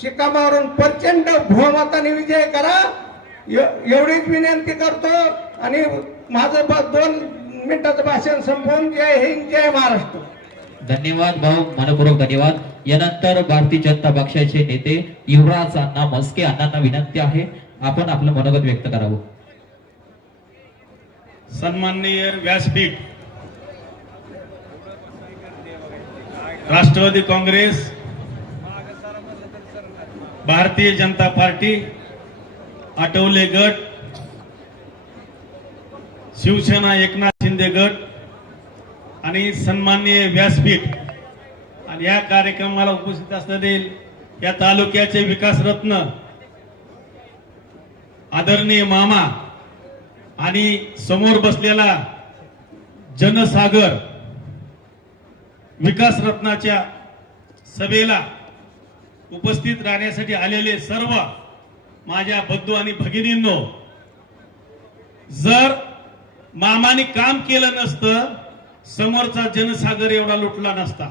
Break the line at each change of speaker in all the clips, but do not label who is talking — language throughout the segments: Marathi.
शिक्का मारून प्रचंड बहुमताने विजय करा. एव- एवढीच विनंती करतो. आणि माझं दोन मिनिटाचं भाषण संपवून जय हिंद जय महाराष्ट्र.
धन्यवाद भाऊ मनपूर्वक धन्यवाद. यानंतर भारतीय जनता पक्षाचे नेते युवराज अण्णा मस्के अण्णांना विनंती आहे. आपण आपलं मनोगत व्यक्त करावं.
सन्माननीय व्यासपीठ राष्ट्रवादी काँग्रेस भारतीय जनता पार्टी आठवले गट शिवसेना एकनाथ शिंदे गट आणि सन्माननीय व्यासपीठ. आणि या कार्यक्रमाला उपस्थित असणारे या तालुक्याचे विकास रत्न आदरणीय मामा आणि समोर बसलेला जनसागर विकास रत्नाच्या सभेला उपस्थित राहण्यासाठी आलेले सर्व माझ्या बंधू आणि भगिनींनो जर मामाने काम केलं नसतं समोरचा जनसागर एवढा लुटला नसता.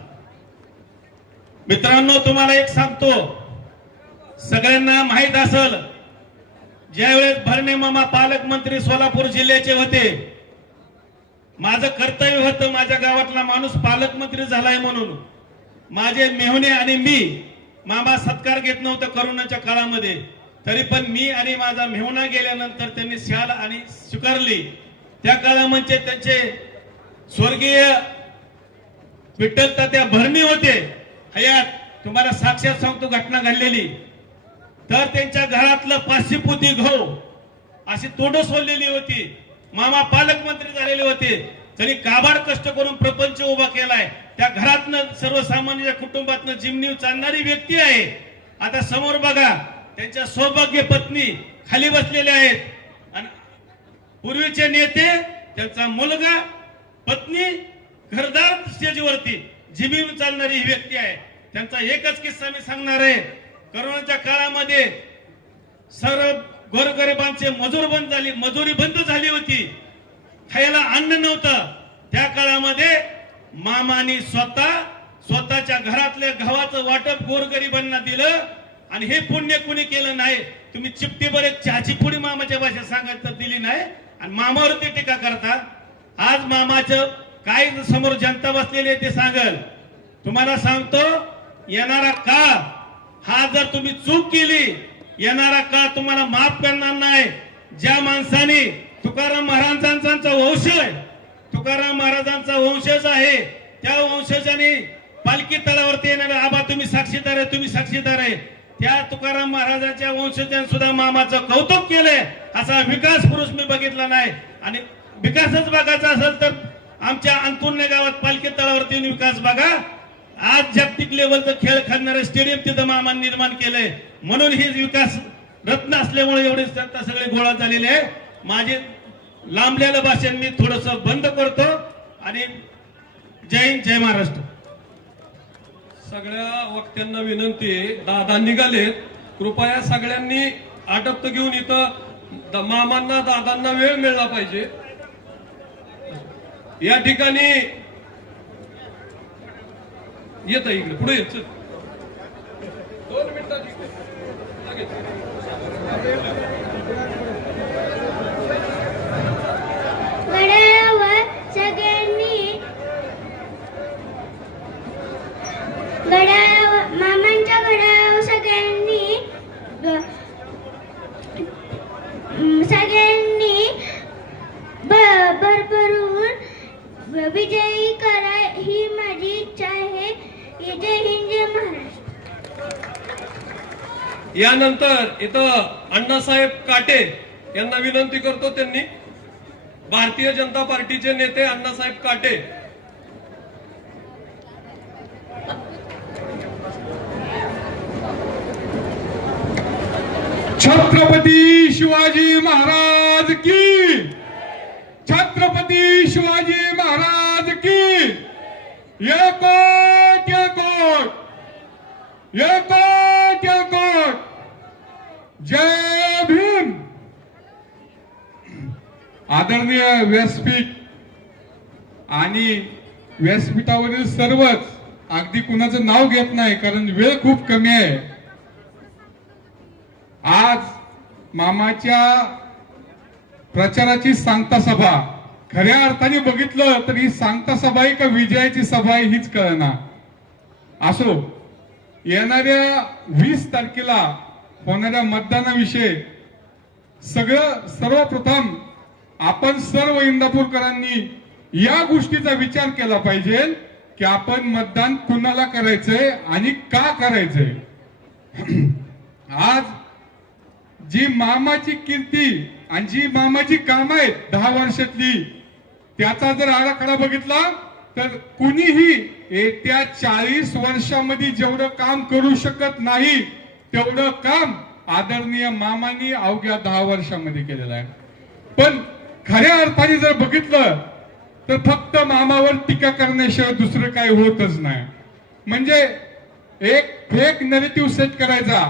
मित्रांनो तुम्हाला एक सांगतो. सगळ्यांना माहीत असल ज्यावेळेस भरणे मामा पालकमंत्री सोलापूर जिल्ह्याचे होते माझं कर्तव्य होतं माझ्या गावातला माणूस पालकमंत्री झालाय म्हणून. माझे मेहणे आणि मी मामा सत्कार घेत नव्हतं करोनाच्या काळामध्ये. तरी पण मी आणि माझा मेहुणा गेल्यानंतर त्यांनी शाल आणि स्वीकारली. त्या काळामध्ये म्हणजे त्यांचे स्वर्गीय विठ्ठल तात्या भरणी होते. हयात तुम्हाला साक्षात सांगतो घटना घडलेली. तर त्यांच्या घरातलं पाचशे पोती गहू अशी तोडं सोडलेली होती. मामा पालकमंत्री झालेले होते. तरी काबाड कष्ट करून प्रपंच उभा केलाय. त्या घरातनं सर्वसामान्य कुटुंबातनं जिमनीव चालणारी व्यक्ती आहे. आता समोर बघा त्यांच्या सौभाग्य पत्नी खाली बसलेल्या आहेत. आणि पूर्वीचे नेते त्यांचा मुलगा पत्नी घरदार स्टेजवरती जिमीव चालणारी ही व्यक्ती आहे. त्यांचा एकच किस्सा मी सांगणार आहे. करोनाच्या काळामध्ये सर्व गोरगरिबांचे मजूर बंद झाली मजुरी बंद झाली होती. खायला अन्न नव्हतं. त्या काळामध्ये मामानी स्वतः स्वतःच्या घरातल्या गव्हाचं वाटप गोरगरिबांना दिलं आणि हे पुण्य कुणी केलं नाही. तुम्ही चिपटी बरे चहाची पुढी मामाच्या भाषेत सांगायचं तर दिली नाही. आणि मामावरती टीका करता. आज मामाचं काय समोर जनता बसलेली आहे ते सांगल. तुम्हाला सांगतो येणारा का हा जर तुम्ही चूक केली येणारा का तुम्हाला माफ करणार नाही. ज्या माणसाने तुकाराम महाराजांचा वंश आहे. तुकाराम महाराजांचा वंशज आहे. त्या वंशजाने पालखी तळावरती येणारा आबा तुम्ही साक्षीदार आहे तुम्ही साक्षीदार आहे. त्या तुकाराम महाराजांच्या वंशजाने सुद्धा मामाचं कौतुक केलंय. असा विकास पुरुष मी बघितला नाही. आणि विकासच बघायचा असेल तर आमच्या अंकुर्णे गावात पालखी तळावरती येऊन विकास बघा. आज जागतिक लेवलचं खेळ खेळणारं स्टेडियम तिथं मामान निर्माण केलंय. म्हणून हे विकास रत्न असल्यामुळे एवढे सगळे गोळा झालेले आहे. माझे लांबलेलं भाषण मी थोडस बंद करतो आणि जय हिंद जय महाराष्ट्र.
सगळ्या वक्त्यांना विनंती आहे दादा निघालेत. कृपया सगळ्यांनी आटप्त घेऊन इथं मामांना दादांना वेळ मिळला पाहिजे. या ठिकाणी येत इकडे पुढे येत चल. दोन मिनिटात इकडे. लगेच.
घड्याळावर सगळ्यांनी घड्याळावर मामांच्या घड्याळावर सगळ्यांनी ग- म, सगळ्यांनी ब- भरभरून विजयी करा ही माझी इच्छा आहे जय हिंद जय महाराष्ट्र
त्यानंतर इथं अण्णासाहेब काटे यांना विनंती करतो त्यांनी. भारतीय जनता पार्टीचे नेते अण्णासाहेब काटे.
छत्रपती शिवाजी महाराज की. छत्रपती शिवाजी महाराज की. एकोट एकोट एकोट एकोट जय भीम आदरणीय व्यासपीठ आणि व्यासपीठावरील सर्वच अगदी कुणाचं नाव घेत नाही कारण वेळ खूप कमी आहे. आज मामाच्या प्रचाराची सांगता सभा. खऱ्या अर्थाने बघितलं तर ही सांगता सभा आहे का विजयाची सभा आहे हीच कळना. असो येणाऱ्या वीस तारखेला होणाऱ्या मतदानाविषयी सगळं सर्वप्रथम आपण सर्व इंदापूरकरांनी या गोष्टीचा विचार केला पाहिजे की आपण मतदान कुणाला करायचंय आणि का करायचंय. आज जी मामाची कीर्ती आणि जी मामाची काम आहेत दहा वर्षातली त्याचा जर आराखडा बघितला तर कुणीही येत्या चाळीस वर्षामध्ये जेवढं काम करू शकत नाही तेवढं काम आदरणीय मामानी अवघ्या दहा वर्षामध्ये केलेलं आहे. पण खऱ्या अर्थाने जर बघितलं तर फक्त मामावर टीका करण्याशिवाय दुसरं काही होतच नाही. म्हणजे एक फेक नेरेटिव्ह सेट करायचा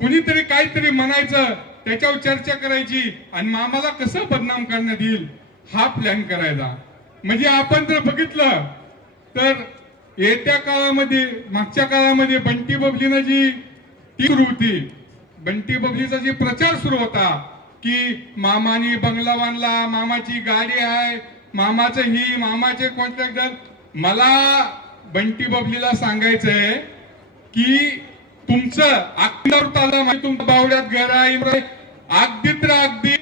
कुणीतरी काहीतरी म्हणायचं त्याच्यावर चर्चा करायची आणि मामाला कसं बदनाम करण्यात येईल हा प्लॅन करायचा. म्हणजे आपण जर बघितलं तर येत्या काळामध्ये मागच्या काळामध्ये बंटी बबलीनं जी टी सुरू होती बंटी बबलीचा जी प्रचार सुरू होता की मामानी बंगला बांधला मामाची गाडी आहे मामाचं ही मामाचे कॉन्ट्रॅक्टर मला बंटी बबलीला सांगायचंय की तुमचं अकलर ताला माहिती म्हणजे तुमच्या बावड्यात घर आहे अगदी तर अगदी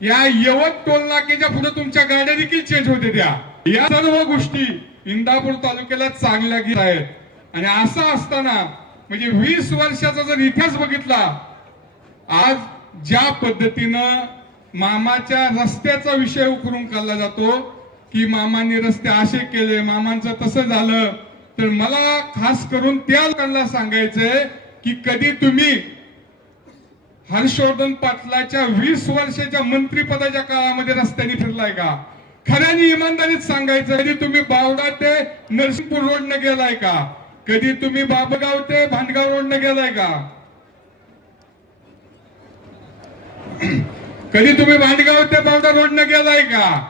या यवत टोल नाकेच्या पुढे तुमच्या गाड्या देखील चेंज होते त्या या सर्व गोष्टी इंदापूर तालुक्याला चांगल्या गेल्या आहेत. आणि असं असताना म्हणजे वीस वर्षाचा जर इतिहास बघितला आज ज्या पद्धतीनं मामाच्या रस्त्याचा विषय उकरून काढला जातो की मामांनी रस्ते असे केले मामांचं तसं झालं तर मला खास करून त्या लोकांना सांगायचंय की कधी तुम्ही हर्षवर्धन पाटलाच्या वीस वर्षाच्या मंत्रीपदाच्या काळामध्ये रस्त्याने फिरलाय का? खऱ्याने इमानदारीत सांगायचं कधी तुम्ही बावडा ते नरसिंहपूर रोडनं गेलाय का? कधी तुम्ही बाबगाव ते भांडगाव रोडनं गेलाय का? कधी तुम्ही भांडगाव ते बावडा रोडनं गेलाय का?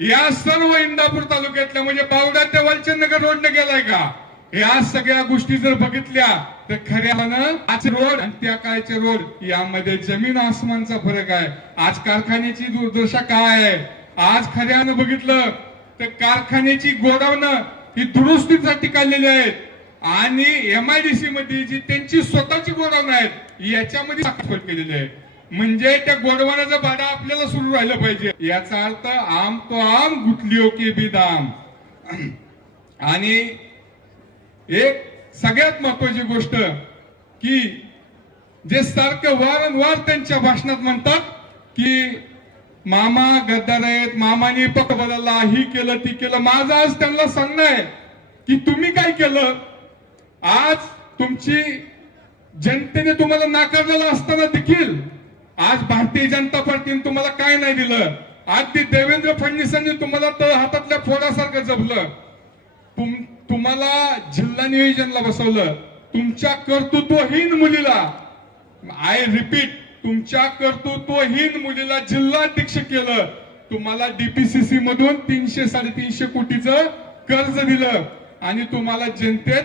या सर्व इंदापूर तालुक्यातल्या म्हणजे बावडा ते वलचंदनगर रोडनं गेलाय का? या सगळ्या गोष्टी जर बघितल्या तर खऱ्यानं आज रोड आणि त्या काळचे रोड यामध्ये जमीन आसमानचा फरक आहे. आज कारखान्याची दुर्दशा काय आहे? आज खऱ्यानं बघितलं तर कारखान्याची गोडावणं ही दुरुस्तीसाठी काढलेली आहेत. आणि एमआयडीसी मध्ये जी त्यांची स्वतःची गोडावणं आहेत याच्यामध्ये केलेली आहे. म्हणजे त्या गोडवाराचा भाडं आपल्याला सुरू राहिलं पाहिजे. याचा अर्थ आम तो आम गुटलियो के बी दाम. आणि एक सगळ्यात महत्वाची गोष्ट की जे सारखं वारंवार त्यांच्या भाषणात म्हणतात की मामा गद्दार आहेत मामाने पक बदलला ही केलं ती केलं. माझं आज त्यांना सांगणं आहे की तुम्ही काय केलं? आज तुमची जनतेने तुम्हाला नाकारलेलं असताना देखील आज भारतीय जनता पार्टीने तुम्हाला काय नाही दिलं? आज ती देवेंद्र फडणवीसांनी तुम्हाला तळ हातातल्या फोडासारखं जपलं. तुम तुम्हाला जिल्हा नियोजनला बसवलं. तुमच्या कर्तृत्वहीन मुलीला आय रिपीट तुमच्या कर्तृत्वहीन मुलीला जिल्हाध्यक्ष केलं. तुम्हाला डीपीसीसी मधून तीनशे साडेतीनशे कोटीचं कर्ज दिलं. आणि तुम्हाला जनतेत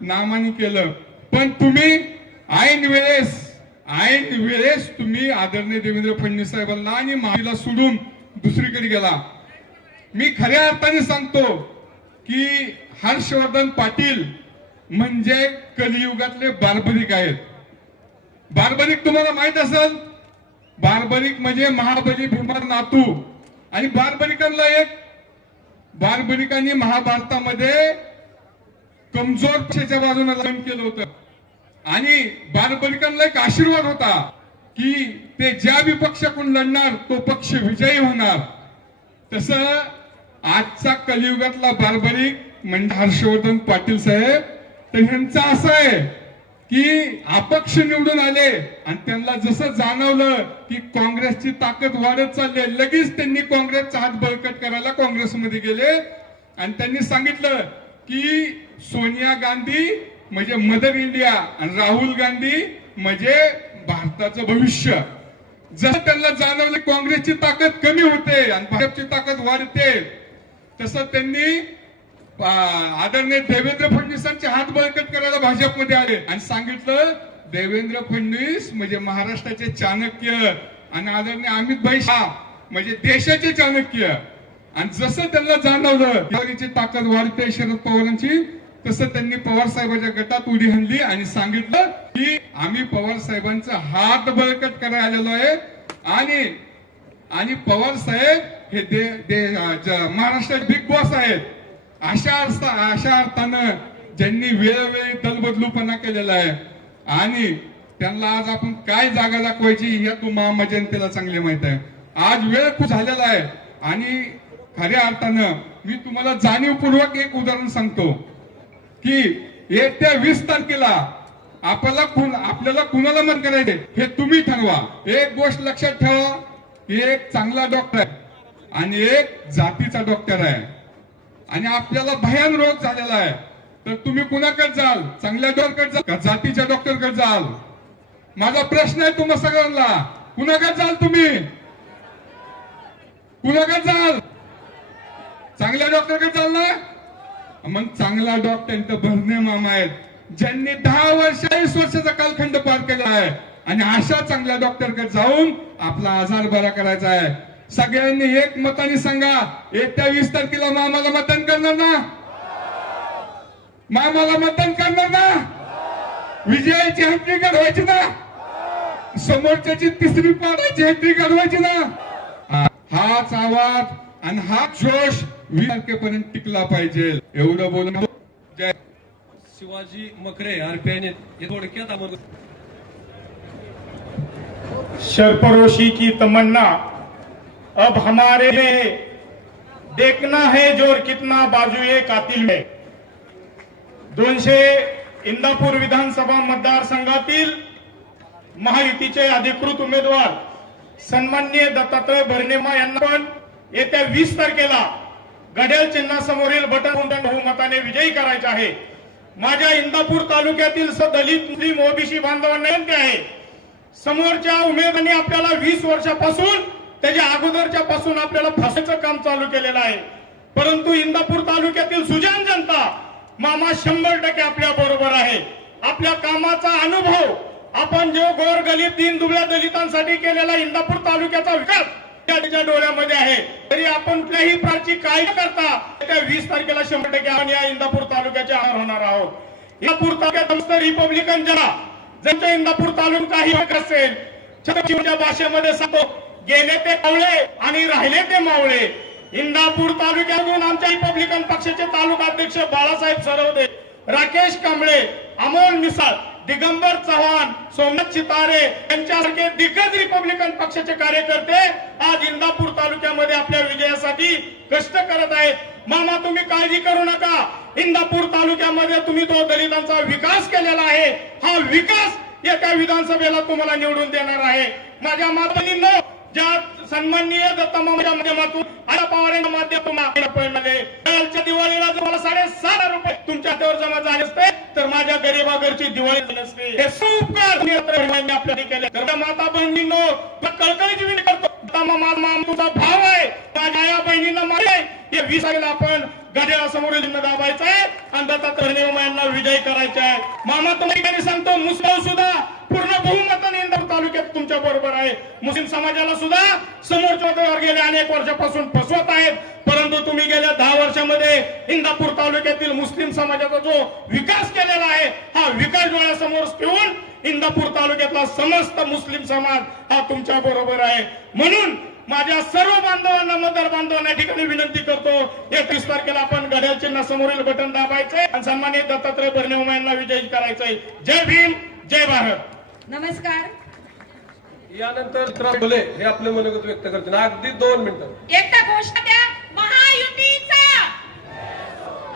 नामानी केलं. पण तुम्ही ऐन वेळेस ऐन वेळेस तुम्ही आदरणीय देवेंद्र फडणवीस साहेबांना आणि माईला सोडून दुसरीकडे गेला. मी खऱ्या अर्थाने सांगतो की हर्षवर्धन पाटील म्हणजे कलियुगातले बार्बरिक आहेत. बार्बरिक तुम्हाला माहीत असेल बार्बरिक म्हणजे महाबली भीमा नातू. आणि बार्बरिकांना एक बार्बरिकांनी महाभारतामध्ये कमजोर पक्षाच्या बाजूने लग्न केलं होतं. आणि बार्बरिकांना एक आशीर्वाद होता की ते ज्या बी पक्षाकडून लढणार तो पक्ष विजयी होणार. तस आजचा कलियुगातला बार्बरिक म्हणजे हर्षवर्धन पाटील साहेब तर ह्यांचं असं आहे की अपक्ष निवडून आले आणि त्यांना जसं जाणवलं की काँग्रेसची ताकद वाढत चालली लगेच त्यांनी काँग्रेसचा हात बळकट करायला काँग्रेसमध्ये गेले. आणि त्यांनी सांगितलं की सोनिया गांधी म्हणजे मदर इंडिया आणि राहुल गांधी म्हणजे भारताचं भविष्य. जसं त्यांना जाणवलं काँग्रेसची ताकद कमी होते आणि भाजपची ताकद वाढते तसं त्यांनी आदरणीय देवेंद्र फडणवीसांचे हात बळकट करायला भाजपमध्ये आले आणि सांगितलं देवेंद्र फडणवीस म्हणजे महाराष्ट्राचे चाणक्य आणि आदरणीय अमित भाई शाह म्हणजे देशाचे चाणक्य. आणि जसं त्यांना जाणवलं ताकद वाढते शरद पवारांची तसं त्यांनी पवार साहेबांच्या गटात उडी हणली आणि सांगितलं की आम्ही पवार साहेबांचा हात बळकट करायला आलेलो आहे. आणि आणि पवार साहेब हे दे, दे महाराष्ट्रात बिग बॉस आहेत. अशा अर्थ अशा अर्थानं ज्यांनी वेळोवेळी दलबदलूपणा केलेला आहे. आणि त्यांना आज आपण काय जागा दाखवायची या तू महामा जनतेला चांगली माहीत आहे. आज वेळ खूप झालेला आहे. आणि खऱ्या अर्थानं मी तुम्हाला जाणीवपूर्वक एक उदाहरण सांगतो. की येत्या वीस तारखेला आपल्याला आपल्याला कुणाला मन करायचे हे तुम्ही ठरवा. एक गोष्ट लक्षात ठेवा की एक चांगला डॉक्टर आहे आणि एक जातीचा डॉक्टर आहे. आणि आपल्याला भयान रोग झालेला आहे. तर तुम्ही कुणाकडे जाल? चांगल्या डॉक्टर जाल का जातीच्या डॉक्टरकडे जाल? माझा प्रश्न आहे तुम्हा सगळ्यांना. कुणाकडे जाल तुम्ही? कुणाकडे जाल? चांगल्या डॉक्टरकडे जाल ना? मग चांगला डॉक्टर तर भरणे मामा आहेत ज्यांनी दहा वर्ष वीस वर्षाचा कालखंड पार केला आहे. आणि अशा चांगल्या डॉक्टरकडे जाऊन आपला आजार बरा करायचा आहे. सगळ्यांनी एक मताने सांगा एकट्या वीस तारखेला मामाला मतदान करणार ना? मामाला मतदान करणार ना? विजयाची हॅट्री घडवायची ना? समोरच्याची तिसरी पाडायची हॅट्री घडवायची ना? हाच आवाज आणि हा जोश वीस तारखेपर्यंत टिकला पाहिजे. एवढं बोलून जय
शिवाजी मकरे आरपीआय थोडक्यात
सरपरोशी की तमन्ना अब हमारे देखना है जोर कितना बाजूए कातिल में। दोनशे इंदापूर विधानसभा मतदारसंघातील महायुतीचे अधिकृत उमेदवार सन्माननीय दत्तात्रय भरणेमा यांना पण येत्या वीस तारखेला घड्याळ चिन्हासमोरील बटन बहुमताने विजयी करायचे आहे? माझ्या इंदापूर तालुक्यातील स- दलित मुस्लिम ओबीसी बांधवांना विनंती आहे. समोरच्या उमेदवारांनी आपल्याला वीस वर्षापासून त्याच्या अगोदरच्या पासून आपल्याला फसायचं काम चालू केलेलं आहे. परंतु इंदापूर तालुक्यातील सुजान जनता मामा शंभर टक्के आपल्या बरोबर आहे. आपल्या कामाचा अनुभव आपण जो गोर गलीत दीन दुबळ्या दलितांसाठी केलेला इंदापूर तालुक्याचा विकास त्या त्याच्या डोळ्यामध्ये आहे. तरी आपण कुठल्याही प्रकारची काय करता त्या वीस तारखेला शंभर टक्के आपण या इंदापूर तालुक्याचे आभार होणार आहोत. इंदापूर तालुक्यात रिपब्लिकन जरा ज्यांच्या इंदापूर तालुका काही असेल छत्रपतीच्या भाषेमध्ये सांगतो गेले ते कवळे आणि राहिले ते मावळे. इंदापूर तालुक्यातून आमच्या रिपब्लिकन पक्षाचे तालुका अध्यक्ष बाळासाहेब सरवदे राकेश कांबळे अमोल मिसाळ दिगंबर चव्हाण सोमनाथ चितारे यांच्यासारखे दिग्गज रिपब्लिकन पक्षाचे कार्यकर्ते आज इंदापूर तालुक्यामध्ये आपल्या विजयासाठी कष्ट करत आहेत. मामा तुम्ही काळजी करू नका. इंदापूर तालुक्यामध्ये तुम्ही तो दलितांचा विकास केलेला आहे. हा विकास येत्या विधानसभेला तुम्हाला निवडून देणार आहे. माझ्या मातांनो ज्या सन्माननीय दत्तमाच्या माध्यमातून आता पवार यांच्या माध्यमातून दिवाळीला तुम्हाला साडेसहा साडेसात रुपये तुमच्या हातावर जमा झाले असते. तर माझ्या गरीबाघरची दिवाळी नसते असते. हे सुपकार मी आपल्याला केले. तर माता बहिणींनो कळकळीची विनंती करतो. माझा तुझा भाव आहे. माझ्या या बहिणींना मारे. हे वीस तारखेला आपण गड्यासमोर चिन्ह दाबायचं आहे. आणि दत्तात्रय यांना विजय करायचा आहे. मामा तुम्ही सांगतो? मुस्लिम सुद्धा पूर्ण बहुमताने इंदोर तालुक्यात तुमच्या बरोबर आहे. मुस्लिम समाजाला सुद्धा समोरच्या गेल्या अनेक वर्षापासून फसवत आहेत. परंतु तुम्ही गेल्या दहा वर्षामध्ये इंदापूर तालुक्यातील मुस्लिम समाजाचा जो विकास केलेला आहे हा विकास डोळ्यासमोर ठेवून इंदापूर तालुक्यातला समस्त मुस्लिम समाज हा तुमच्या बरोबर आहे. म्हणून माझ्या सर्व बांधवांना मतदार बांधवांना ठिकाणी विनंती करतो एकवीस तारखेला आपण घड्याळ चिन्ह समोरील बटन दाबायचंय आणि सन्मानित दत्तात्रय भरणे यांना विजयी करायचंय. जय भीम जय भारत.
नमस्कार.
यानंतर त्रा बोले हे आपले मनोगत व्यक्त करतील. अगदी दोन मिनिटं.
एकदा घोषणा द्या. महायुतीचा दादा तू मागे पडो दत्ता मामा भरणे तू मागे पडो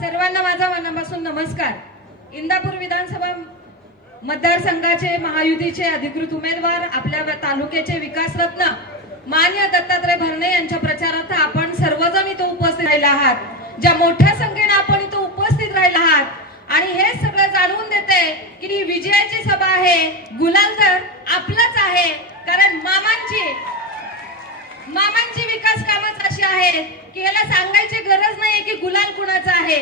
सर्वांना माझा मनापासून नमस्कार. इंदापूर विधानसभा मतदारसंघाचे महायुतीचे अधिकृत उमेदवार आपल्या तालुक्याचे विकास रत्न मान्य दत्तात्रय भरणे यांच्या प्रचारार्थ आपण सर्वजण इथं उपस्थित राहिला आहात. ज्या मोठ्या संख्येने आपण इथं उपस्थित राहिला आहात. आणि हे सगळं जाणवून देते की ही विजयाची सभा आहे. गुलाल तर आपलाच आहे. कारण मामांची मामांची विकास कामच अशी आहेत की याला सांगायची गरज नाही की गुलाल कुणाचा आहे.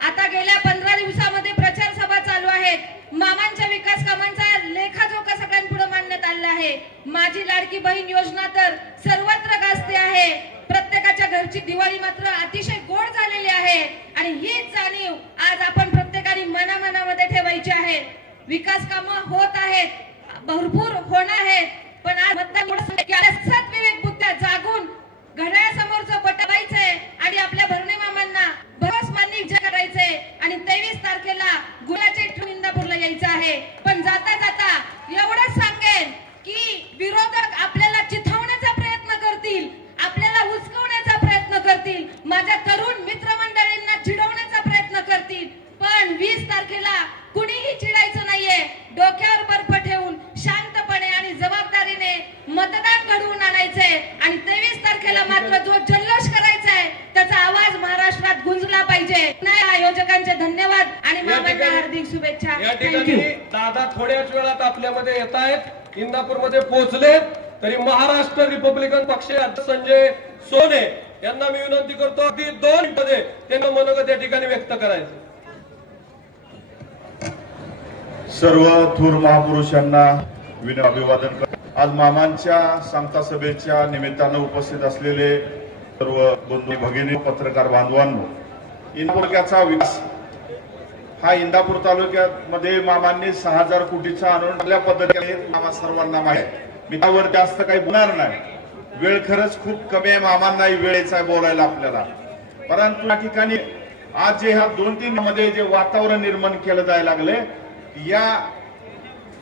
आता गेल्या पंधरा दिवसामध्ये प्रचार सभा चालू आहेत. मामांच्या विकास कामांचा लेखाजोखा सगळ्यांपुढे मांडण्यात आलेला आहे. माझी लाडकी बहीण योजना तर सर्वत्र गाजते आहे. प्रत्येकाच्या घरची दिवाळी मात्र अतिशय गोड झालेली आहे. आणि हीच जाणीव आज आपण प्रत्येकाने मनामनामध्ये ठेवायची आहे. विकास कामं होत आहेत. भरपूर होणार आहेत. पण आज मतदान एवढं सत विवेक बुद्ध्या जागून घड्याळासमोरचं पटवायचंय आणि आपल्या भरणे मामांना भरस मान्य विजय करायचंय. आणि तेवीस तारखेला गुलाचे इथून इंदापूरला यायचं आहे. पण जाता जाता एवढंच सांगेन की विरोधक आपल्याला चिथावण्याचा प्रयत्न करतील. आपल्याला हुसकवण्याचा प्रयत्न करतील. माझ्या तरुण मित्र चिडवण्याचा प्रयत्न करतील पण वीस तारखेला कुणीही चिडायचं नाहीये डोक्यावर बर्फ ठेवून शांतपणे आणि जबाबदारीने मतदान घडवून आणायचंय आणि तेवीस तारखेला मात्र जो जल्लोष करायचा आहे त्याचा आवाज महाराष्ट्रात गुंजला पाहिजे नाही आयोजकांचे धन्यवाद आणि मामांना
ठिकाणी-
हार्दिक शुभेच्छा
या
थँक्यू
ठिकाणी दादा थोड्याच वेळात आपल्यामध्ये येत आहेत पोहोचले तरी महाराष्ट्र रिपब्लिकन पक्ष अध्यक्ष संजय सोने यांना मी विनंती करतो अगदी दोन मध्ये त्यांना मनोगत या ठिकाणी व्यक्त करायचं.
सर्व थोर महापुरुषांना विनय अभिवादन कर आज मामांच्या सांगता सभेच्या निमित्तानं उपस्थित असलेले सर्व बंधू भगिनी पत्रकार बांधवांनो इंदापूर तालुक्याचा विकास हा इंदापूर तालुक्यामध्ये मामांनी सहा हजार कोटीचा आणून आपल्या पद्धतीने मामा सर्वांना माहीत मी त्यावर जास्त काही बोलणार नाही. वेळ खरंच खूप कमी आहे. मामांनाही वेळेचा आहे बोलायला आपल्याला. परंतु या ठिकाणी आज जे ह्या दोन तीन मध्ये जे वातावरण निर्माण केलं जायला लागले या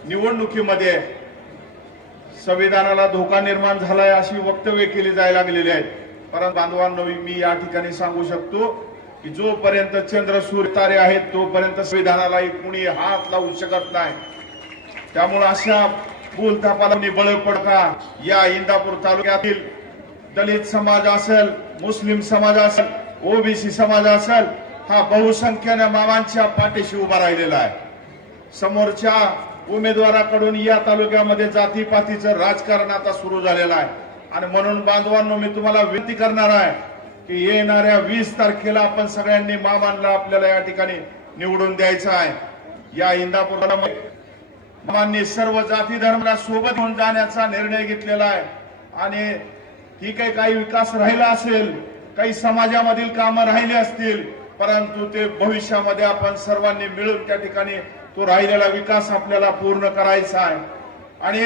निवडणुकीमध्ये संविधानाला धोका निर्माण झालाय अशी वक्तव्य केली जायला लागलेली आहेत. परंतु बांधवांनो मी या ठिकाणी सांगू शकतो की जोपर्यंत चंद्र सूर्य तारे आहेत तोपर्यंत संविधानालाही कुणी हात लावू शकत नाही. त्यामुळे अशा बोलतापाला बळ पडता या इंदापूर तालुक्यातील दलित समाज असेल मुस्लिम समाज असेल ओबीसी समाज असेल हा बहुसंख्येने मामांच्या पाठीशी उभा राहिलेला आहे. समोरच्या उमेदवाराकडून या तालुक्यामध्ये जातीपातीचं राजकारण आता सुरू झालेलं आहे. आणि म्हणून बांधवांनो मी तुम्हाला विनंती करणार आहे की येणाऱ्या वीस तारखेला आपण सगळ्यांनी मामानला आपल्याला या ठिकाणी निवडून द्यायचं आहे. या इंदापूर मामांनी सर्व जाती धर्माला सोबत घेऊन जाण्याचा निर्णय घेतलेला आहे. आणि ही काही काही विकास राहिला असेल काही समाजामधील कामं राहिली असतील परंतु ते भविष्यामध्ये आपण सर्वांनी मिळून त्या ठिकाणी तो राहिलेला विकास आपल्याला पूर्ण करायचा आहे. आणि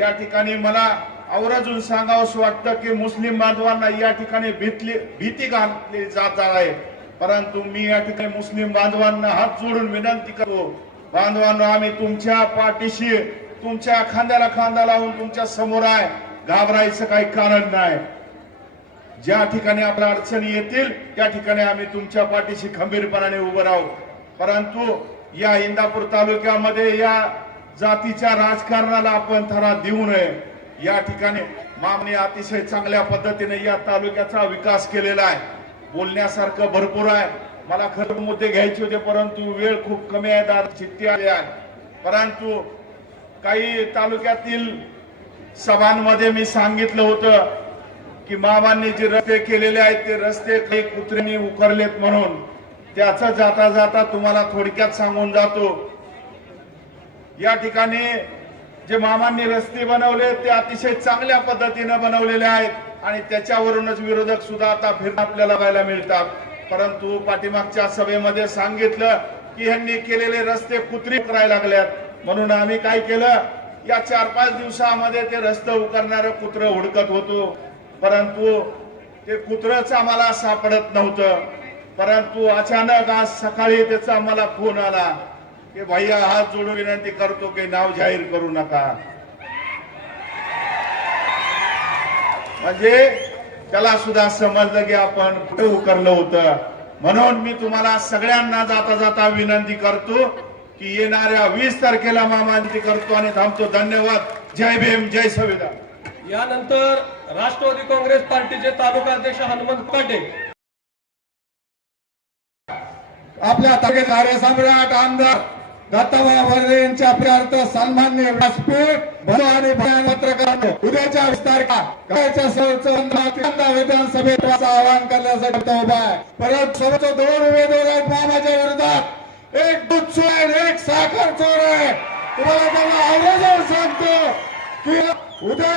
या ठिकाणी मला आवर्जून सांगावंसं वाटतं की मुस्लिम बांधवांना या ठिकाणी भीतली भीती घातली जात आहे. परंतु मी या ठिकाणी मुस्लिम बांधवांना हात जोडून विनंती करतो. बांधवांनो आम्ही तुमच्या पाठीशी तुमच्या खांद्याला खांदा लावून तुमच्यासमोर आहे. घाबरायचं काही कारण नाही. ज्या ठिकाणी आपल्या अडचणी येतील त्या ठिकाणी आम्ही तुमच्या पाठीशी खंबीरपणाने उभं राहू. परंतु या इंदापूर तालुक्यामध्ये या जातीच्या राजकारणाला आपण थरा देऊ नये. या ठिकाणी मामने अतिशय चांगल्या पद्धतीने या तालुक्याचा विकास केलेला आहे. बोलण्यासारखं भरपूर आहे. मला खरं मुद्दे घ्यायचे होते परंतु वेळ खूप कमी आहे दार चित्ती आली आहे. परंतु काही तालुक्यातील सभांमध्ये मी सांगितलं होतं की मामांनी जे रस्ते केलेले आहेत ते रस्ते काही कुत्र्यांनी उकरलेत म्हणून. त्याचं जाता जाता तुम्हाला थोडक्यात सांगून जातो. या ठिकाणी जे मामांनी रस्ते बनवले ते अतिशय चांगल्या पद्धतीनं बनवलेले आहेत आणि त्याच्यावरूनच विरोधक सुद्धा आता फिरणं आपल्याला बघायला मिळतात. परंतु पाठीमागच्या सभेमध्ये सांगितलं की ह्यांनी केलेले रस्ते कुत्री करायला लागल्यात. म्हणून आम्ही काय केलं? या चार पाच दिवसामध्ये ते रस्ते उकरणारं कुत्र हुडकत होतो. परंतु ते कुत्रच आम्हाला सापडत नव्हतं. परंतु अचानक आज सकाळी त्याचा आम्हाला फोन आला. की भैया हात जोडून विनंती करतो की नाव जाहीर करू नका। म्हणजे त्याला सुद्धा समजलं की आपण कुठे उकरलं होतं. म्हणून मी तुम्हाला सगळ्यांना जाता जाता विनंती करतो की येणाऱ्या वीस तारखेला मामांती करतो आणि थांबतो. धन्यवाद. जय भीम जय संविधान.
यानंतर राष्ट्रवादी काँग्रेस पार्टीचे तालुका अध्यक्ष हनुमंत पाटे
आपल्या तालुक्यात आर्य सम्राट आमदार
दत्ताबाई भरणे यांच्या प्रियार्थ सन्मान्य व्यासपीठ आणि भयान पत्रकार उद्याच्या वीस तारखा विधानसभेत आवाहन करण्यासाठी उभा आहे. परत सर्वच दोन उमेदवार आहेत मामाच्या विरोधात. एक दूध चोर आहे एक साखर चोर आहे. तुम्हाला त्यांना आवाजावर सांगतो की उद्या